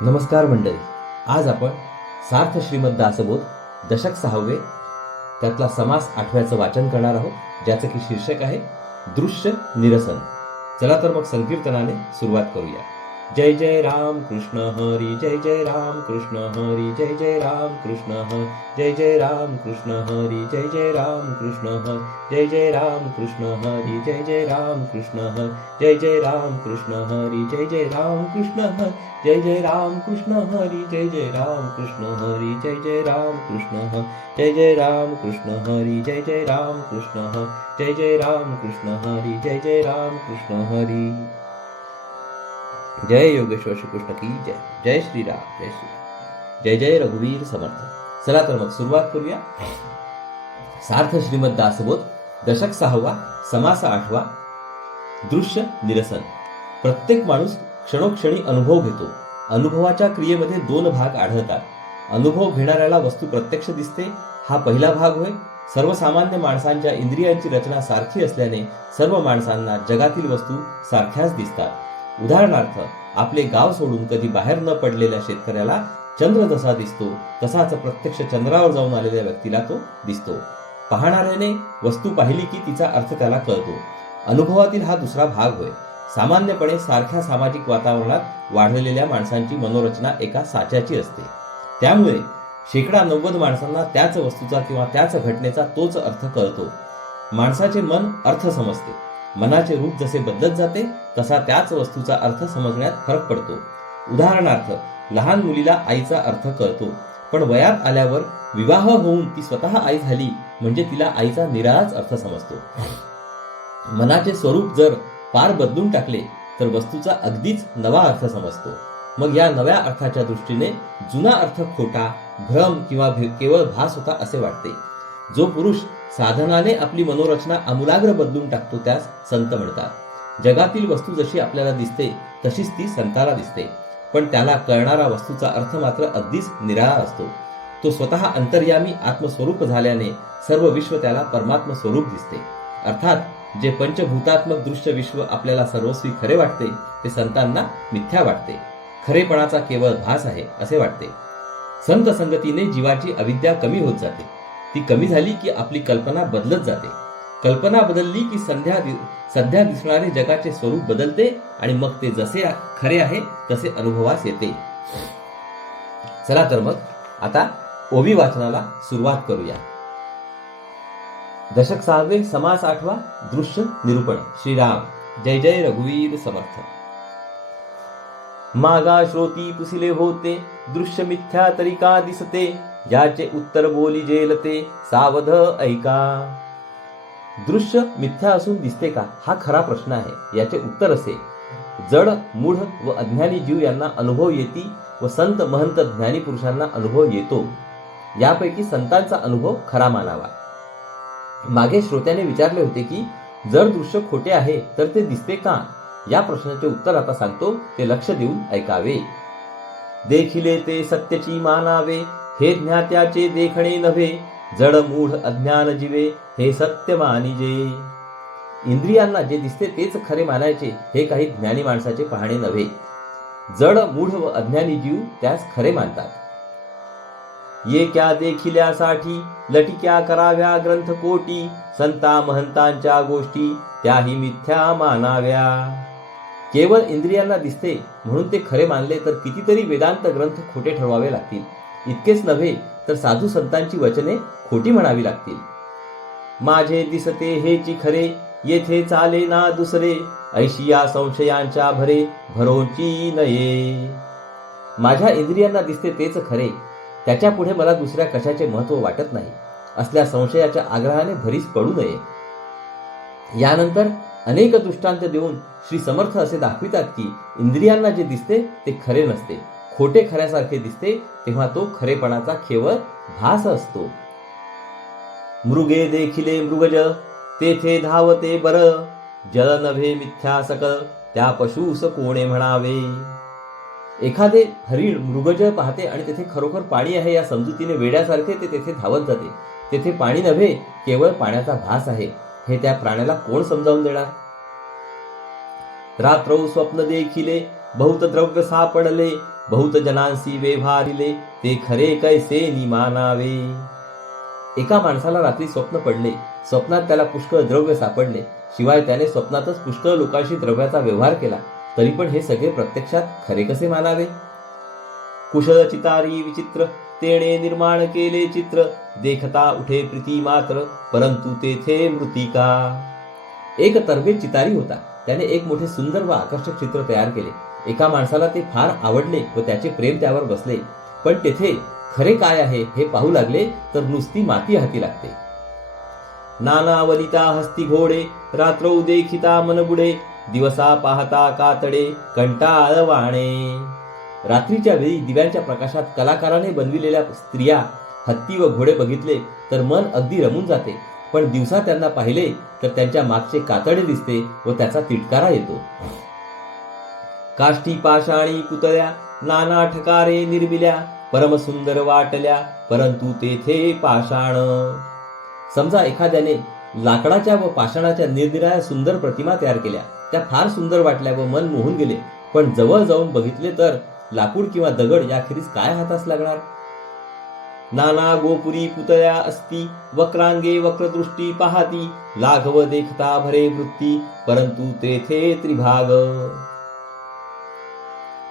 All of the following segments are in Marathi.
नमस्कार मंडळी. आज आपण सार्थ श्रीमद दासबोध दशक 6 त्यातला समास 8व्याचं वाचन करणार आहोत, ज्याचं की शीर्षक आहे दृश्य निरसन. चला तर मग संकीर्तनाने सुरुवात करूया. जय जय राम कृष्ण हरी, जय जय राम कृष्ण हरी, जय जय राम कृष्ण हरी, जय जय राम कृष्ण हरी, जय जय राम कृष्ण हरी, जय जय राम कृष्ण हरी, जय जय राम कृष्ण हरी, जय जय राम कृष्ण हरी, जय जय राम कृष्ण हरी, जय जय राम कृष्ण हरी, जय जय राम कृष्ण हरी, जय जय राम कृष्ण हरी, जय जय राम कृष्ण हरी, जय जय राम कृष्ण हरी, जय जय राम कृष्ण हरी, जय जय राम कृष्ण हरी. जय योगेश्वर श्रीकृष्ण की जय. जय श्रीराम, जय श्रीराम, जय जय रघुवीर समर्थ. चला तर मग सुरुवात करूया. सार्थ श्रीमद दासबोध दशक 6 समास 8 दृश्य निरसन. प्रत्येक माणूस क्षणोक्षणी अनुभव घेतो. अनुभवाच्या क्रियेमध्ये 2 भाग आढळतात. अनुभव घेणाऱ्याला वस्तू प्रत्यक्ष दिसते, हा पहिला भाग होय. सर्वसामान्य माणसांच्या इंद्रियांची रचना सारखी असल्याने सर्व माणसांना जगातील वस्तू सारख्याच दिसतात. उदाहरणार्थ, आपले गाव सोडून कधी बाहेर न पडलेल्या शेतकऱ्याला चंद्र जसा दिसतो, तसाच प्रत्यक्ष चंद्रावर जाऊन आलेल्या व्यक्तीला तो दिसतो. पाहणाऱ्याने वस्तू पाहिली की तिचा अर्थ त्याला कळतो. अनुभवातील हा दुसरा भाग होय. सामान्यपणे सारख्या सामाजिक वातावरणात वाढलेल्या माणसांची मनोरचना एका साच्याची असते. त्यामुळे शेकडा 90 माणसांना त्याच वस्तूचा किंवा त्याच घटनेचा तोच अर्थ कळतो. माणसाचे मन अर्थ समजते. मनाचे रूप जसे बदलत जाते तसा त्याच वस्तूचा अर्थ समजण्यात फरक पडतो. उदाहरणार्थ, लहान मुलीला आईचा अर्थ कळतो, पण वयात आल्यावर विवाह होऊन ती स्वतः आई झाली म्हणजे तिला आईचा निराळाच अर्थ समजतो. मनाचे स्वरूप जर पार बदलून टाकले तर वस्तूचा अगदीच नवा अर्थ समजतो. मग या नव्या अर्थाच्या दृष्टीने जुना अर्थ खोटा, भ्रम किंवा केवळ भास होता असे वाटते. जो पुरुष साधनाने आपली मनोरचना आमूलाग्र बदलून टाकतो त्यास संत म्हणतात. जगातील वस्तू जशी आपल्याला दिसते तशीच ती संताला दिसते, पण त्याला कळणारा वस्तूचा अर्थ मात्र अगदीच निराळा असतो. तो स्वतः अंतर्यामी आत्मस्वरूप झाल्याने सर्व विश्व त्याला परमात्म स्वरूप दिसते. अर्थात जे पंचभूतात्मक दृश्य विश्व आपल्याला सर्वस्वी खरे वाटते ते संतांना मिथ्या वाटते. खरेपणाचा केवळ भास आहे असे वाटते. संत संगतीने जीवाची अविद्या कमी होत जाते. ती कमी झाली की आपली कल्पना बदलत जाते. कल्पना बदलली की सध्या दिसणारे जगाचे स्वरूप बदलते आणि मग ते जसे खरे आहे तसे अनुभवास येते. चला तर मग आता ओवी वाचनाला सुरुवात करूया. दशक 6 समास 8 दृश्य निरूपण. श्रीराम. जय जय रघुवीर समर्थ. मागा श्रोती पुसिले होते, दृश्य मिथ्या तरी का दिसते, ज्याचे उत्तर बोली जेलते, सावध ऐका. दृश्य मिथ्या असून दिसते का, हा खरा प्रश्न आहे. याचे उत्तर असे: जड, मूढ व अज्ञानी जीव यांना अनुभव येती व संत महंत ज्ञानी पुरुषांना अनुभव येतो. यापैकी संतांचा अनुभव खरा मानावा. मागे श्रोत्याने विचारले होते की जर दृश्य खोटे आहे तर ते दिसते का. या प्रश्नाचे उत्तर आता सांगतो, ते लक्ष देऊन ऐकावे. देखिले ते सत्यची मानावे, हे ज्ञात्याचे देखणे नव्हे, जड मूढ अज्ञान जीवे, हे सत्य मानिजे. इंद्रियांना जे दिसते तेच खरे मानायचे हे काही ज्ञानी माणसाचे पाहणे नव्हे. जड, मूढ व अज्ञानी जीव त्यास खरे मानतात. ये क्या देखिल्यासाठी, लटिक्या कराव्या ग्रंथ कोटी, संता महंतांच्या गोष्टी त्याही मिथ्या मानाव्या. केवळ इंद्रियांना दिसते म्हणून ते खरे मानले तर कितीतरी वेदांत ग्रंथ खोटे ठरवावे लागतील. इतकेच नव्हे तर साधू संतांची वचने खोटी म्हणावी लागतील. माझे दिसते हेची खरे, येथे चाले ना दुसरे, ऐशिया संशयांच्या भरे, भरोची नये. माझ्या इंद्रियांना दिसते तेच खरे, त्याच्या पुढे मला दुसऱ्या कशाचे महत्व वाटत नाही, असल्या संशयाच्या आग्रहाने भरीस पडू नये. यानंतर अनेक दृष्टांत देऊन श्री समर्थ असे दाखवितात की इंद्रियांना जे दिसते ते खरे नसते. खोटे खऱ्यासारखे दिसते तेव्हा तो खरेपणाचा केवळ भास असतो. मृगे देखिले मृगज, तेथे धावते बर, जल नव्हे मिथ्या सकळ, त्या पशुस कोणे म्हणावे. एखादे हरिण मृगज पाहते आणि तेथे खरोखर पाणी आहे या समजुतीने वेड्यासारखे ते तेथे धावत जाते. तेथे पाणी नव्हे, केवळ पाण्याचा भास आहे हे त्या प्राण्याला कोण समजावून देणार. रात्रौ स्वप्न देखिले, बहुत द्रव्य सापडले, बहुत जनांसी व्यवहारिले ते खरे कैसे निमानावे. एका माणसाला रात्री स्वप्न पडले. स्वप्नात त्याला पुष्कळ द्रव्य सापडले. शिवाय त्याने स्वप्नातच पुष्कळ लोकांशी द्रव्याचा व्यवहार केला. तरी पण हे सगळे प्रत्यक्षात खरे कसे मानावे. कुशल चितारी विचित्र तेणे निर्माण केले चित्र. देखता उठे प्रीती मात्र परंतु तेथे मृतिका. एक तरबेज चितारी होता. त्याने एक मोठे सुंदर व आकर्षक चित्र तयार केले. एका माणसाला ते फार आवडले व त्याचे प्रेम त्यावर बसले. पण तेथे खरे काय आहे हे पाहू लागले तर नुसती माती हाती लागते. नाना वलिता हस्ती घोडे रात्रौ देखिता मन बुडे. दिवसा पाहता कातडे कंटाळ वाणे. रात्रीच्या वेळी दिव्यांच्या प्रकाशात कलाकाराने बनविलेल्या स्त्रिया, हत्ती व घोडे बघितले तर मन अगदी रमून जाते. पण दिवसा त्यांना पाहिले तर त्यांच्या मागचे कातडे दिसते व त्याचा तिटकारा येतो. काष्टी पाषाणी पुतळ्या नाना ठकारे निर्मिल्या. परमसुंदर वाटल्या परंतु तेथे पाषाण. समजा एखाद्याने लाकडाच्या व पाषाणाच्या निरनिराळ्या सुंदर प्रतिमा तयार केल्या. त्या फार सुंदर वाटल्या व मन मोहून गेले. पण जवळ जाऊन बघितले तर लाकूड किंवा दगड याखेरीज काय हातास लागणार. नाना गोपुरी पुतळ्या असती वक्रांगे वक्रदृष्टी पाहती. लाघव देखता भरे वृत्ती परंतु तेथे त्रिभाग.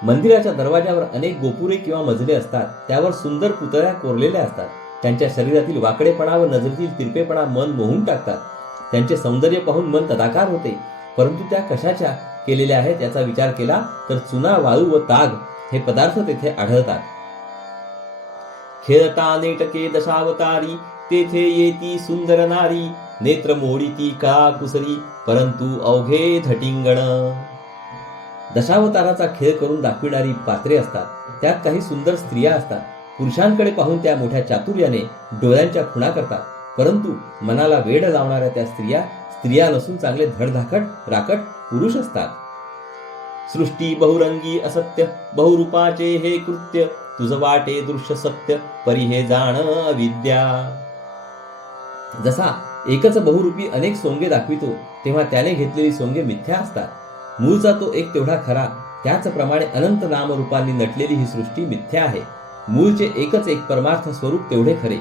मंदिराच्या दरवाजावर अनेक गोपुरे किंवा मजले असतात. त्यावर सुंदर पुतळ्या कोरलेल्या असतात. त्यांच्या शरीरातील वाकडेपणा व नजरेतील तिरपेपणा मन मोहून टाकतात. त्यांचे सौंदर्य पाहून मन तदाकार होते. परंतु त्या कशाच्या केलेल्या आहेत याचा विचार केला तर चुना, वाळू व ताग हे पदार्थ तेथे आढळतात. खेळता नेटके दशावतारी तेथे येती सुंदर नारी. नेत्र मोडीती का कुसरी परंतु अवघे धटिंगण. दशावताराचा खेळ करून दाखविणारी पात्रे असतात. त्यात काही सुंदर स्त्रिया असतात. पुरुषांकडे पाहून त्या मोठ्या चातुर्याने डोळ्यांच्या खुणा करतात. परंतु मनाला वेड लावणाऱ्या त्या स्त्रिया नसून चांगले धडधाकट राकट पुरुष असतात. सृष्टी बहुरंगी असत्य बहुरूपाचे हे कृत्य. तुझ वाटे दृश्य सत्य परी हे जाण अविद्या. जसा एकच बहुरूपी अनेक सोंगे दाखवितो तेव्हा त्याने घेतलेली सोंगे मिथ्या असतात. मूळचा तो एक तेवढा खरा. त्याचप्रमाणे अनंत नामरूपांनी नटलेली ही सृष्टी मिथ्या आहे. मूळचे एकच एक परमार्थ स्वरूप तेवढे खरे.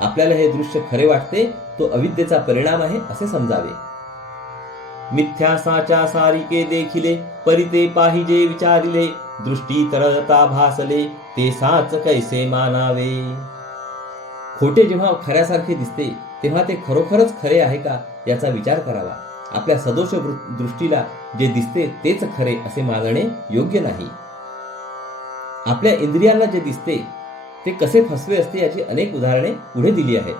आपल्याला हे दृश्य खरे वाटते तो अविद्येचा परिणाम आहे असे समजावे. मिथ्या साचा सारिके देखिले परिते पाहिजे विचारिले. दृष्टी तरळता भासले ते साच कैसे मानावे. खोटे जेव्हा खऱ्यासारखे दिसते तेव्हा ते खरोखरच खरे आहे का याचा विचार करावा. आपल्या सदोष दृष्टीला जे दिसते तेच खरे असे मानणे योग्य नाही. आपल्या इंद्रियांना जे दिसते ते कसे फसवे असते याची अनेक उदाहरणे पुढे दिली आहेत.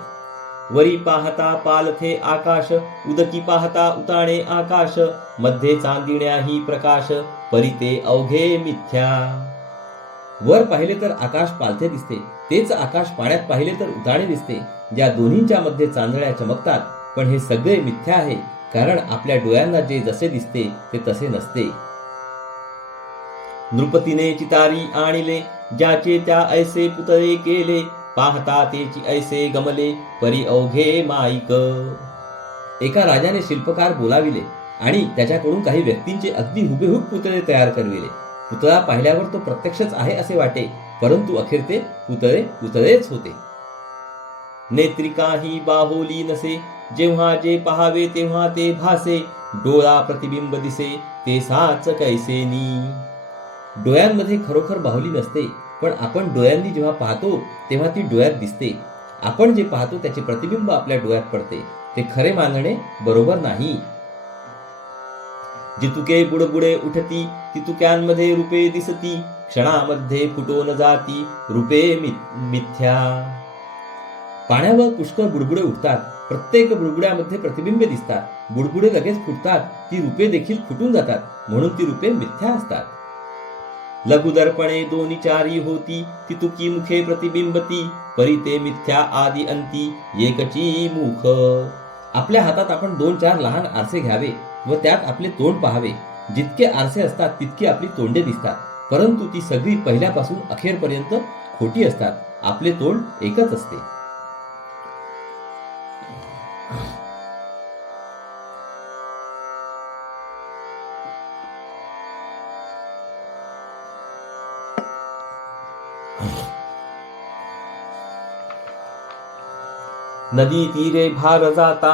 वरी पाहता पालथे आकाश उदकी पाहता उताणे आकाश. मध्ये चांदिण्याही प्रकाश परिते अवघे मिथ्या. वर पाहिले तर आकाश पालथे दिसते. तेच आकाश पाण्यात पाहिले तर उताणे दिसते. या दोन्हींच्या मध्ये चांदण्या चमकतात. पण हे सगळे मिथ्या आहे. कारण आपल्या डोळ्यांना जे जसे दिसते ते तसे नसते. नृपतीने चितारी आणिले ज्याचे त्या ऐसे पुतळे केले. पाहता तेची ऐसे गमले परी अवघे माईक. एका राजाने शिल्पकार बोलाविले आणि त्याच्याकडून काही व्यक्तींचे अगदी हुबेहूब पुतळे तयार करविले. पुतळा पाहिल्यावर तो प्रत्यक्षच आहे असे वाटे परंतु अखेर ते पुतळेच होते. नेत्रिकाही बाहोली नसे जेव्हा जे पहावे तेव्हा ते भासे. डोळा प्रतिबिंब दिसे ते साच कैसेनी. डोळ्यांमध्ये खरोखर बाहुली नसते. पण आपण डोळ्यांनी जेव्हा पाहतो तेव्हा ती डोळ्यात दिसते. आपण जे पाहतो त्याचे प्रतिबिंब आपल्या डोळ्यात पडते. ते खरे मानणे बरोबर नाही. जितुके बुडबुडे उठती तितुक्यांमध्ये रूपे दिसती. क्षणामध्ये फुटून जाती रूपे मिथ्या. पाण्यावर पुष्कळ बुडबुडे उठतात. प्रत्येक बुडबुड्यामध्ये प्रतिबिंबे दिसतात. बुडबुडे लगेच फुटतात. ती रूपे देखील फुटून जातात म्हणून ती रूपे मिथ्या असतात. लघुदर्पणे दोन्ही चारी होती तितुकी मुखे प्रतिबिंबती. परिते मिथ्या आदि अंती एकची मुख. आपल्या हातात आपण 2-4 लहान आरसे घ्यावे व त्यात आपले तोंड पाहावे. जितके आरसे असतात तितकी आपली तोंडे दिसतात. परंतु ती सगळी पहिल्यापासून अखेरपर्यंत खोटी असतात. आपले तोंड एकच असते. नदी तीरे भार जाता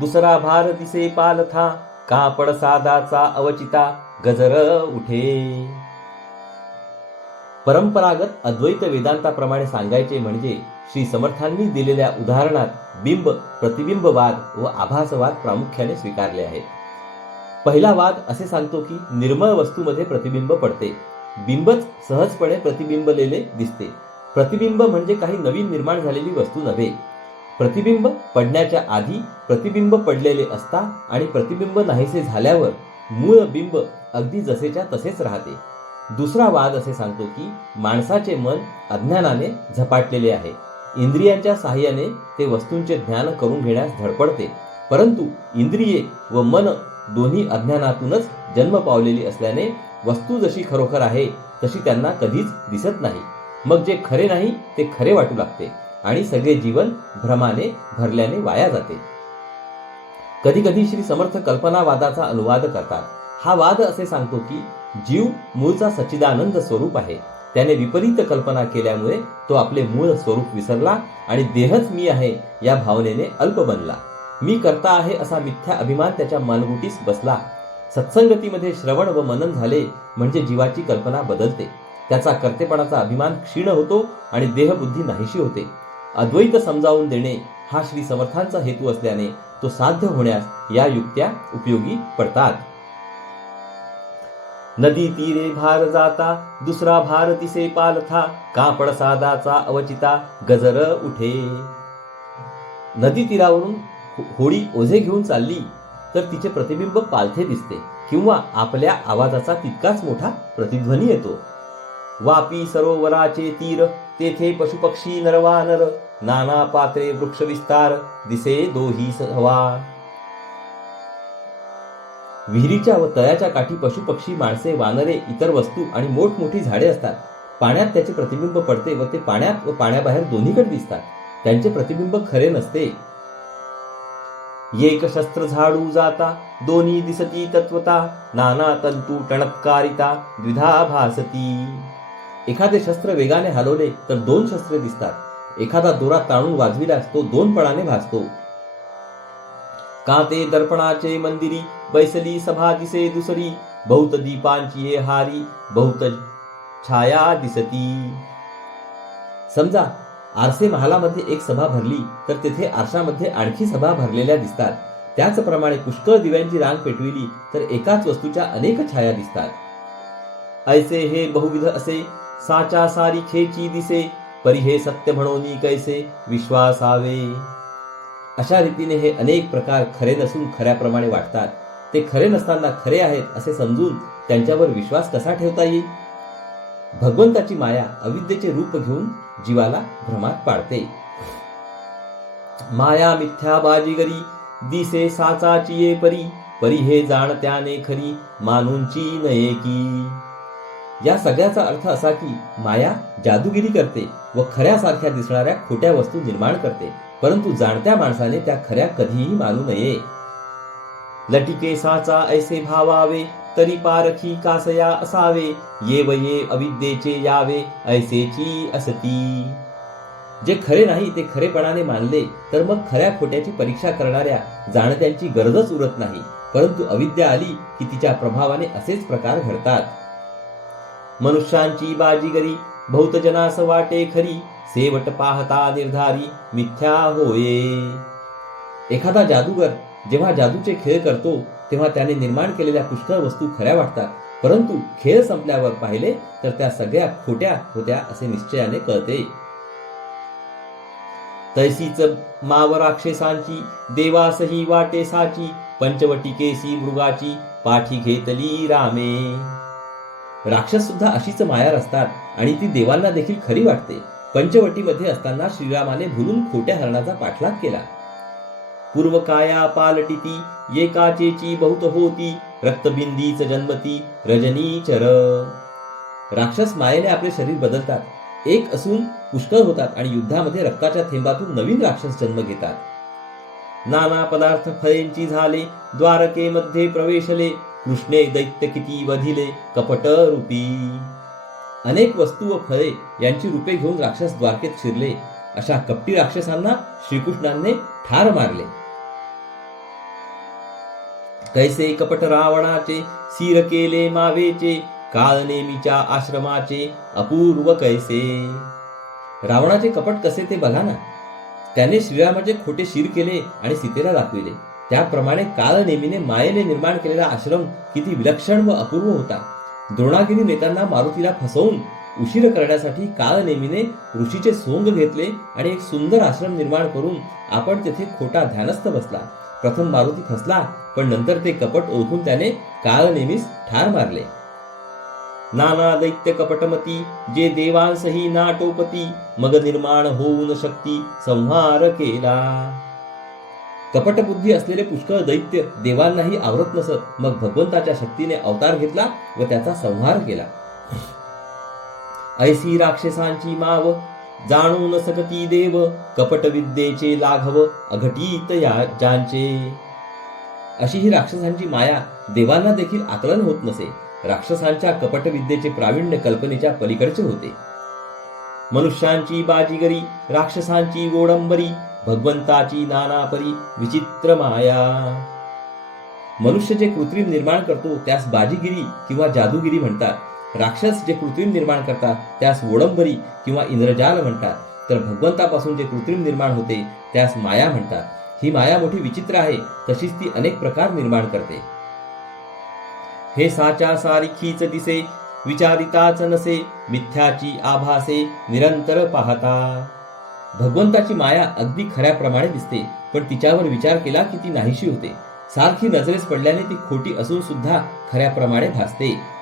दुसरा भार दिसे पालथा कापड सादाचा अवचिता गजर उठे. परंपरागत अद्वैत वेदांताप्रमाणे सांगायचे म्हणजे श्री समर्थांनी दिलेल्या उदाहरणात बिंब प्रतिबिंबवाद व आभासवाद प्रामुख्याने स्वीकारले आहेत. पहिला वाद असे सांगतो की निर्मळ वस्तूमध्ये प्रतिबिंब पडते. बिंबच सहजपणे प्रतिबिंबलेले दिसते. प्रतिबिंब म्हणजे काही नवीन निर्माण झालेली वस्तू नव्हे. प्रतिबिंब पडण्याच्या आधी प्रतिबिंब पडलेले असता आणि प्रतिबिंब नाहीसे झाल्यावर मूळ बिंब अगदी जसेच्या तसेच राहते. दुसरा वाद असे सांगतो की माणसाचे मन अज्ञानाने झपाटलेले आहे. इंद्रियांच्या साहाय्याने ते वस्तूंचे ज्ञान करून घेण्यास धडपडते, परंतु इंद्रिये व मन दोन्ही अज्ञानातूनच जन्म पावलेली असल्याने वस्तू जशी खरोखर आहे तशी त्यांना कधीच दिसत नाही. मग जे खरे नाही ते खरे वाटू लागते आणि सगळे जीवन भ्रमाने भरल्याने वाया जाते. कधी कधी श्री समर्थ कल्पनावादाचा अनुवाद करतात. हा वाद असे सांगतो की जीव मूळचा सच्चिदानंद स्वरूप आहे. त्याने विपरीत कल्पना केल्यामुळे तो आपले मूळ स्वरूप विसरला आणि देहच मी आहे या भावनेने अल्प बनला. मी करता आहे असा मिथ्या अभिमान त्याच्या मनगुटीस बसला. सत्संगतीमध्ये श्रवण व मनन झाले म्हणजे जीवाची कल्पना बदलते. त्याचा कर्तेपणाचा अभिमान क्षीण होतो आणि देहबुद्धी नाहीशी होते. अद्वैत समजावून देणे हा श्री समर्थांचा हेतू असल्याने तो साध्य होण्यास या युक्त्या उपयोगी पडतात. नदी तीरे भार जाता दुसरा भार तिसे पालथा कापड सादाचा अवचिता गजर उठे. नदी तीरावरून होडी ओझे घेऊन चालली तर तिचे प्रतिबिंब पालथे दिसते किंवा आपल्या आवाजाचा तितकाच मोठा प्रतिध्वनी येतो. वापी सरोवराचे तीर तेथे पशुपक्षी नरवानर नाना पात्रे वृक्ष विस्तार दिसे दोही हवा. विहिरीच्या व तळ्याच्या काठी पशुपक्षी माणसे वानरे इतर वस्तू आणि मोठमोठी झाडे असतात. पाण्यात त्याचे प्रतिबिंब पडते व ते पाण्यात व पाण्याबाहेर दोन्हीकडे दिसतात. त्यांचे प्रतिबिंब खरे नसते. एक शस्त्र झाडू जाता दोन्ही दिसती तत्वता नाना तंतू टणत्कारिता द्विधा भासती. एखादे शस्त्र वेगाने हलवले तर दोन शस्त्रे दिसतात. एखादा दोरा ताणून वाजविल्यास तो दोनपणाने भासतो. काते दर्पणाचे मंदिरी बैसली सभा दिसे दुसरी बहुत दीपांची ये हारी बहुत छाया दिसती. समजा आरसे महालामध्ये एक सभा भरली तर तेथे आरशामध्ये आणखी सभा भरलेल्या दिसतात. त्याचप्रमाणे पुष्कळ दिव्यांची रांग पेटविली तर एकाच वस्तूच्या अनेक छाया दिसतात. ऐसे हे बहुविध असे साचा सारी खेची दिसे परी हे सत्य म्हणोनी कैसे विश्वासावे. अशा रीतीने हे अनेक प्रकार खरे नसून खऱ्याप्रमाणे वाटतात. ते खरे नसताना खरे आहेत असे समजून त्यांच्यावर विश्वास कसा ठेवता येईल. भगवंताची माया अविद्येचे रूप घेऊन जीवाला भ्रमात पाडते. माया मिथ्या बाजीगरी दिसे साचाची ये परी परी हे जाण त्याने खरी मानूंची नये की. या सगळ्याचा अर्थ असा की माया जादूगिरी करते व खऱ्यासारख्या दिसणाऱ्या खोट्या वस्तू निर्माण करते, परंतु जाणत्या माणसाने त्या खऱ्या कधीही मानू नये. लटिके साचा ऐसे भावावे तरी पारखी कासया असावे ये व ये अविद्येचे यावे ऐसेची असती. जे खरे नाही ते खरेपणाने मानले तर मग खऱ्या खोट्याची परीक्षा करणाऱ्या जाणत्यांची गरजच उरत नाही, परंतु अविद्या आली की तिच्या प्रभावाने असेच प्रकार घडतात. मनुष्यांची बाजीगरी बहुत जनास वाटे खरी सेवट पाहता निर्धारी मिथ्या होये. एखादा जादूगर जेव्हा जादूचे खेळ करतो तेव्हा त्याने निर्माण केलेल्या पुष्कळ वस्तू खऱ्या वाटतात, परंतु खेळ संपल्यावर पाहिले तर त्या सगळ्या खोट्या होत्या असे निश्चयाने कळते. तैसीच माव राक्षसांची देवासही वाटे साची पंचवटिकेसी मृगाची पाठी घेतली रामे. राक्षस सुद्धा अशीच माया असतात आणि ती देवांना देखील खरी वाटते. पंचवटीमध्ये असताना श्रीरामाने भुलून खोट्या हरणाचा पाठलाग केला. पूर्व काया पालटिती एकाचेची बहुत होती रक्तबिंदीच जन्मती रजनीचर. राक्षस मायेने आपले शरीर बदलतात, एक असून पुष्कळ होतात आणि युद्धामध्ये रक्ताच्या थेंबातून नवीन राक्षस जन्म घेतात. नाना पदार्थ फळेंची झाले द्वारकेमध्ये प्रवेशले कृष्णे दैत्य किती वधिले कपट रूपी. अनेक वस्तू व फळे यांची रूपे घेऊन राक्षस द्वारकेत शिरले. अशा कपटी राक्षसांना श्रीकृष्णांनी ठार मारले. कैसे कपट रावणाचे सिर केले मावेचे, काळ नेमीच्या आश्रमाचे अपूर्व कैसे. रावणाचे कपट कसे ते बघा ना. त्याने श्रीरामाचे खोटे शिर केले आणि सीतेला दाखविले. त्याप्रमाणे काळ नेमीने मायेने निर्माण केलेला आश्रम किती विलक्षण व अपूर्व होता. द्रोणागिरी नेत्यांना मारुतीला फसवून उशीर करण्यासाठी काळ नेमीने ऋषीचे सोंग घेतले आणि एक सुंदर आश्रम निर्माण करून आपण तेथे खोटा ध्यानस्थ बसला. प्रथम मारुती फसला, पण नंतर ते कपट ओळखून त्याने काळ नेमीस ठार मारले. नाना दैत्य कपटमती जे देवांसही नाटोपती, मग निर्माण होऊन शक्ती संहार केला. कपटबुद्धी असलेले पुष्कळ दैत्य देवांनाही आवरत नसत. मग भगवंताच्या शक्तीने अवतार घेतला व त्याचा संहार केला. ऐसी राक्षसांची माव जाणून सकती देव, कपट विद्येचे लाघव अघटित ज्यांचे. अशी ही राक्षसांची माया देवांना देखील आकलन होत नसे. राक्षसांच्या कपट विद्येचे प्रावीण्य कल्पनेच्या पलीकडचे होते. मनुष्यांची बाजीगरी राक्षसांची गोडंबरी, भगवंताची नानापरी विचित्र माया. मनुष्य जे कृत्रिम निर्माण करतो त्यास बाजीगिरी किंवा जादूगिरी म्हणतात. राक्षस जे कृत्रिम निर्माण करतात त्यास वोडंबरी किंवा इंद्रजाल म्हणतात. तर भगवंतापासून जे कृत्रिम निर्माण होते त्यास माया म्हणतात. ही माया मोठी विचित्र आहे, तशीच ती अनेक प्रकार निर्माण करते. हे साच्या सारिखीच दिसे, विचारिताच नसे, मिथ्याची आभासे निरंतर पाहता. भगवंताची माया अगदी खऱ्याप्रमाणे दिसते, पण तिच्यावर विचार केला की ती नाहीशी होते. सारखी नजरेस पडल्याने ती खोटी असून सुद्धा खऱ्याप्रमाणे भासते.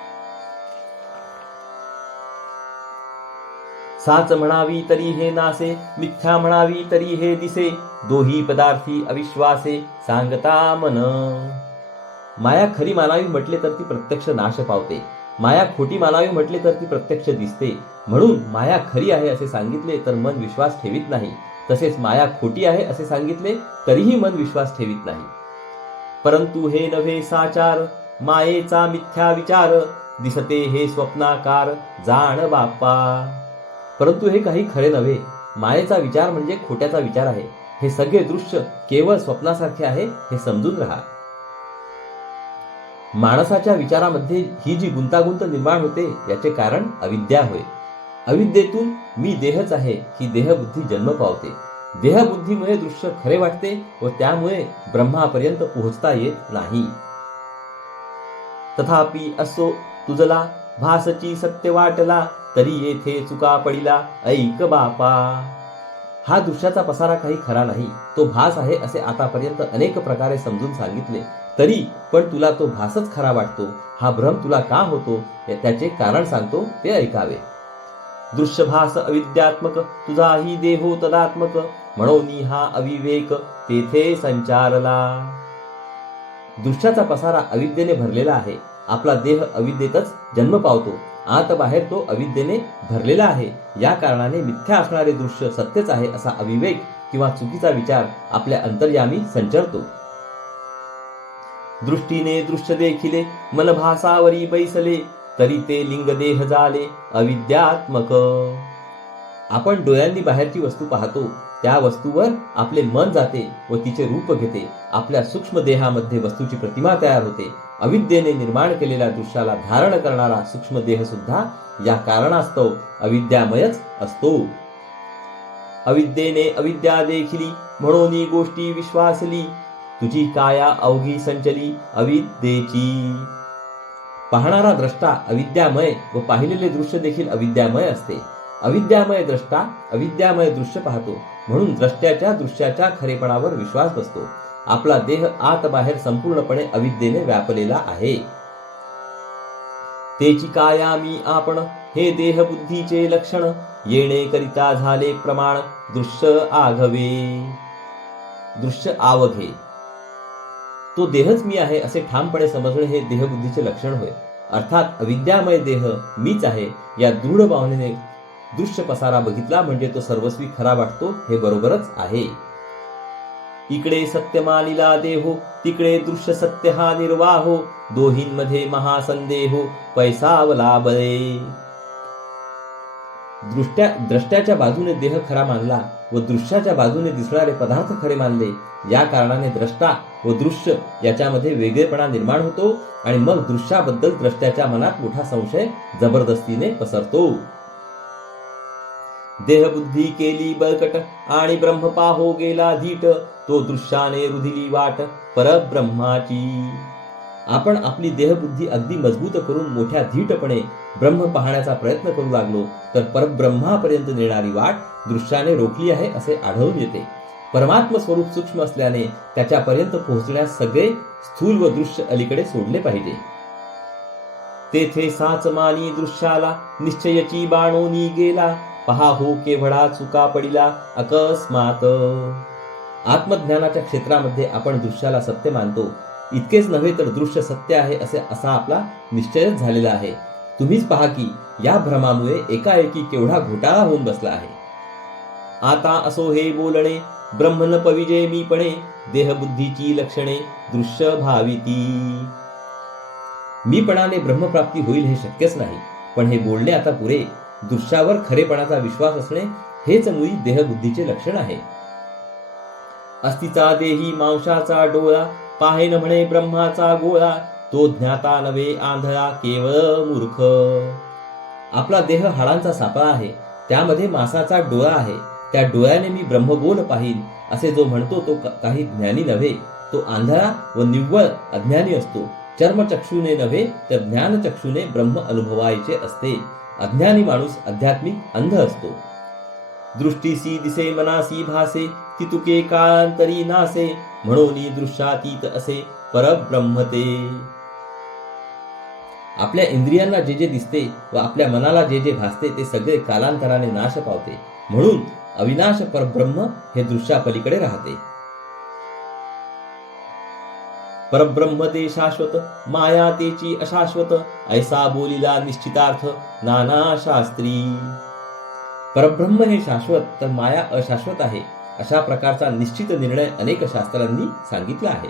साच म्हणावी तरी हे नासे, मिथ्या म्हणावी तरी हे दिसे, दोही पदार्थी अविश्वासे सांगता मन. माया खरी मानावी म्हटले तर ती प्रत्यक्ष नाश पावते. माया खोटी मानावी म्हटले तर ती प्रत्यक्ष दिसते. म्हणून माया खरी आहे असे सांगितले तर मन विश्वास ठेवीत नाही. तसेच माया खोटी आहे असे सांगितले तरीही मन विश्वास ठेवीत नाही. परंतु हे नव्हे साचार, मायेचा मिथ्या विचार, दिसते हे स्वप्नाकार जाण बाप्पा. परंतु हे काही खरे नव्हे. मायेचा विचार म्हणजे खोट्याचा विचार आहे. हे सगळे दृश्य केवळ स्वप्नासारखे आहे हे समजून राहा. माणसाच्या विचारामध्ये ही जी गुंतागुंत निर्माण होते याचे कारण अविद्या होय. अविद्येतून मी देहच आहे ही देहबुद्धी जन्म पावते. देहबुद्धीमुळे दृश्य खरे वाटते व त्यामुळे ब्रह्मापर्यंत पोहोचता येत नाही. तथापि असो तुझला भासची सत्य वाटला, तरी येथे चुका पडिला ऐक बापा. हा दृश्याचा पसारा काही खरा नाही, तो भास आहे असे आतापर्यंत अनेक प्रकारे समजून सांगितले, तरी पण तुला तो भासच खरा वाटतो. हा भ्रम तुला का होतो त्याचे कारण सांगतो, ते ऐकावे. दृश्यभास अविद्यात्मक, तुझाही देहो तदात्मक, म्हणून हा अविवेक तेथे संचारला. दृश्याचा पसारा अविद्येने भरलेला आहे. आपला देह अविद्येतच जन्म पावतो. आत बाहेर तो अविद्येने भरलेला आहे. या कारणाने मिथ्या असणारे दृश्य सत्यच आहे असा अविवेक किंवा चुकीचा विचार आपल्या अंतर्यामी संचरतो. दृष्टीने दृश्य देखिले, मन भासावरी बैसले, तरी ते लिंग देह झाले अविद्यात्मक. आपण डोळ्यांनी बाहेरची वस्तू पाहतो, त्या वस्तूवर आपले मन जाते व तिचे रूप घेते. आपल्या सूक्ष्म देहामध्ये वस्तूची प्रतिमा तयार होते. अविद्येने निर्माण केलेल्या दृश्याला धारण करणारा सूक्ष्म देह सुद्धा या कारणास्तव अविद्यामयच असतो. अविद्येने अविद्या देखिली, म्हणून गोष्टी विश्वासली, तुझी काया अवघी संचली अविद्येची. पाहणारा द्रष्टा अविद्यामय व पाहिलेले दृश्य देखील अविद्यामय असते. अविद्यामय द्रष्टा अविद्यामय दृश्य पाहतो, म्हणून द्रष्ट्याच्या दृश्याच्या खरेपणावर विश्वास बसतो. आपला देह आत बाहेर संपूर्णपणे अविद्येने व्यापलेला आहे. तेची काया मी आपण, हे देह बुद्धीचे लक्षण, येणे करिता झाले प्रमाण, दृश्य आघवे. दृश्य आवघे, तो देहच मी आहे असे ठामपणे समजणे हे देहबुद्धीचे लक्षण होय. अर्थात अविद्यामय देह मीच आहे या दृढ भावनेने दृश्य पसारा बघितला म्हणजे तो सर्वस्वी खरा वाटतो हे बरोबरच आहे. इकडे सत्य मानिला देहो, तिकडे दृश्य सत्य हा निर्वाहो, दोहींमध्ये महासंदेहो पैसावला बळे. द्रष्ट्याच्या बाजूने देह खरा मानला व दृश्याच्या बाजूने दिसणारे पदार्थ खरे मानले, या कारणाने द्रष्टा व दृश्य याच्यामध्ये वेगळेपणा निर्माण होतो आणि मग दृश्याबद्दल द्रष्ट्याच्या मनात मोठा संशय जबरदस्तीने पसरतो. देहबुद्धी केली बळकट आणि ब्रह्म पाहो गेला धीट, तो दृश्याने रुधिली वाट परब्रह्माची. आपण आपली देहबुद्धी अगदी मजबूत करून मोठ्या धीटपणे ब्रह्म पाहण्याचा प्रयत्न करू लागलो तर परब्रह्मापर्यंत नेणारी वाट दृश्याने रोखली आहे असे आढळून येते. परमात्म स्वरूप सूक्ष्म असल्याने त्याच्यापर्यंत पोहोचण्यास सगळे स्थूल व दृश्य अलीकडे सोडले पाहिजे. तेथे साच मानी दृश्याला निश्चयची बाणोनी गेला, पहा हो केवढा चुका पडिला अकस्मात. आत्मज्ञानाच्या क्षेत्रामध्ये आपण दृश्याला सत्य मानतो. इतकेच नव्हे तर दृश्य सत्य आहे असा आपला निश्चयच झालेला आहे. तुम्हीच पहा की या भ्रमामुळे एकाएकी केवढा घोटाळा होऊन बसला आहे. आता असो हे बोलणे ब्रह्म न पविजे मीपणे, देहबुद्धीची लक्षणे दृश्य भाविती. मीपणाने ब्रह्मप्राप्ती होईल हे शक्यच नाही, पण हे बोलणे आता पुरे. दृश्यावर खरेपणाचा विश्वास असणे हेच मुळी देहबुद्धीचे लक्षण आहे. अस्तिचा देही मांसाचा डोळा, पाहेन म्हणे ब्रह्माचा गोळा, तो ज्ञाता नव्हे आंधळा केवळ मूर्ख. आपला देह हाडांचा सापळा आहे, त्यामध्ये मांसाचा डोळा आहे, त्या डोळ्याने मी ब्रह्मबोल पाहीन असे जो म्हणतो तो काही ज्ञानी नव्हे, तो आंधळा व निव्वळ अज्ञानी असतो. चर्मचक्षुने नव्हे तर ज्ञानचक्षुने ब्रह्म अनुभवायचे असते. अज्ञानी माणूस आध्यात्मिक अंध असतो. दृष्टीसी दिसे मनासी भासे, ती तुके काळांतरी नासे, म्हणून दृश्यातीत असे परब्रह्म ते. आपल्या इंद्रियांना जे जे दिसते व आपल्या मनाला जे जे भासते ते सगळे कालांतराने नाश पावते, म्हणून अविनाश परब्रह्म हे दृश्यापलीकडे राहते. परब्रह्म ते शाश्वत, माया तेची अशाश्वत, ऐसा बोलिला निश्चितार्थ नाना शास्त्री. परब्रह्म हे शाश्वत तर माया अशाश्वत आहे अशा प्रकारचा निश्चित निर्णय अनेक शास्त्रांनी सांगितला आहे.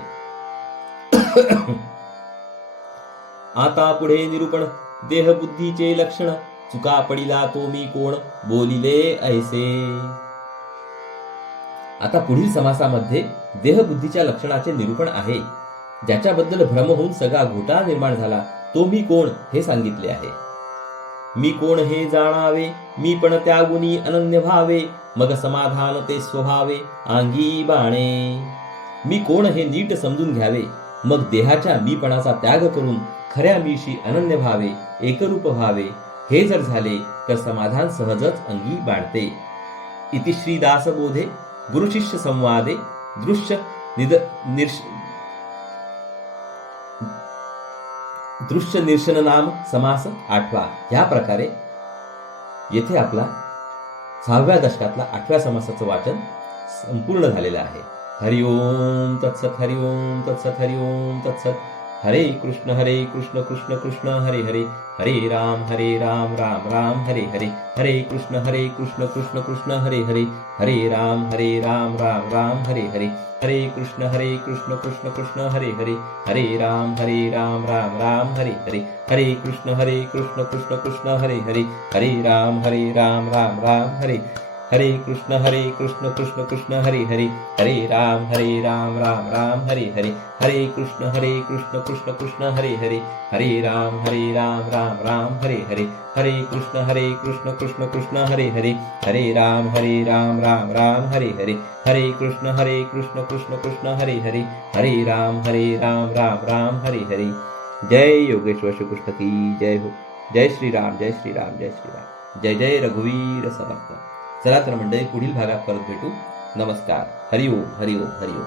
आता पुढे निरूपण देहबुद्धीचे लक्षण, चुका पडिला तो मी कोण बोलिले ऐसे. आता पुढील समासामध्ये देहबुद्धीच्या लक्षणाचे निरूपण आहे. ज्याच्याबद्दल भ्रम होऊन सगळा घोटाळा निर्माण झाला तो मी कोण हे सांगितले आहे. मी कोण हे जाणावे, मी पण त्या गुणी अनन्य भावे, मग समाधान ते स्वभावे अंगी बाणे. मी कोण हे नीट समजून घ्यावे, मग देहाच्या मीपणाचा त्याग करून खऱ्या मीशी अनन्य भावे, एकरूप भावे. हे जर झाले तर समाधान सहजच अंगी बाणते. इति श्री दासबोधे गुरुशिष्य संवादे दृश्य निर्शन नाम समास 8. ह्या प्रकारे येथे आपला 6व्या दशकातला 8व्या समासाचं वाचन संपूर्ण झालेलं आहे. हरिओम तत्सत, हरिओम तत्सत, हरिओम तत्सत. हरे कृष्ण कृष्ण कृष्ण हरे हरे, हरे राम राम राम हरे हरे, हरे कृष्ण कृष्ण कृष्ण हरे हरे, हरे राम राम राम हरे हरे, हरे कृष्ण कृष्ण कृष्ण हरे हरे, हरे राम राम राम हरे हरे, हरे कृष्ण कृष्ण कृष्ण हरे हरे, हरे राम राम राम हरे, हरे कृष्ण कृष्ण कृष्ण हरे हरे, हरे राम राम राम हरे हरे, हरे कृष्ण कृष्ण कृष्ण हरे हरे, हरे राम राम राम हरे हरे, हरे कृष्ण कृष्ण कृष्ण हरे हरे, हरे राम राम राम हरे हरे, हरे कृष्ण कृष्ण कृष्ण हरे हरे, हरे राम राम राम हरे हरे. जय योगेश्वर श्री कृष्ण की जय हो. जय श्रीराम जय श्रीराम जय श्रीराम. जय जय रघुवीर समर्थ. चला तर मंडळी पुढील भागात परत भेटू. नमस्कार. हरिओम हरिओम हरिओम.